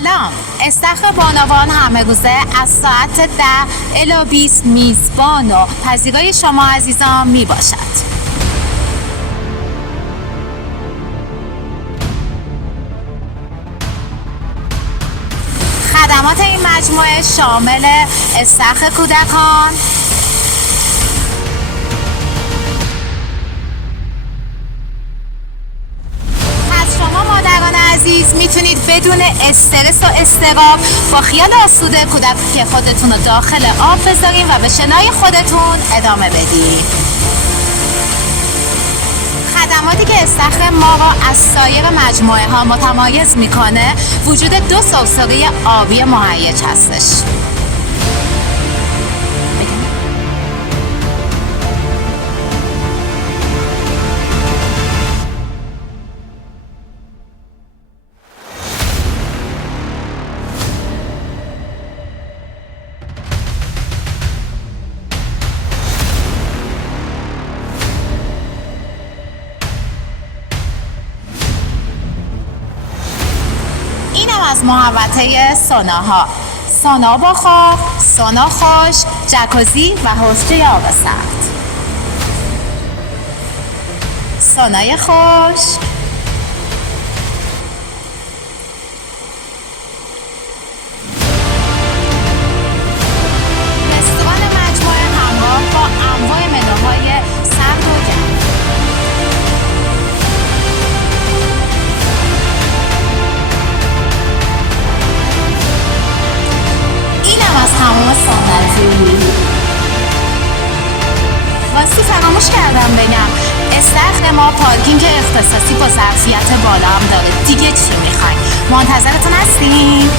سلام. استخر بانوان همه روزه از ساعت 10 الی 20 میزبان و پذیرای شما عزیزان می باشد. خدمات این مجموعه شامل استخر کودکان، عزیز میتونید بدون استرس و اضطراب با خیال آسوده کودک خودتون رو داخل آب بذارین و به شنای خودتون ادامه بدید. خدماتی که استخر ما را از سایر مجموعه ها متمایز میکنه وجود 2 سرسره آبی مهیج هستش. از محوطه سوناها: سونا بخار، سونا خوش، جکوزی و حوضچه آب سرد. سونای خوش، رستوران مجموعه همراه با انواع منوهای سرد و گرم. از تمام سنتی واسه فراموش کردم بگم استخر ما پارکینگ اختصاصی با ظرفیت بالا هم داره. دیگه چی میخواین؟ منتظرتون هستیم.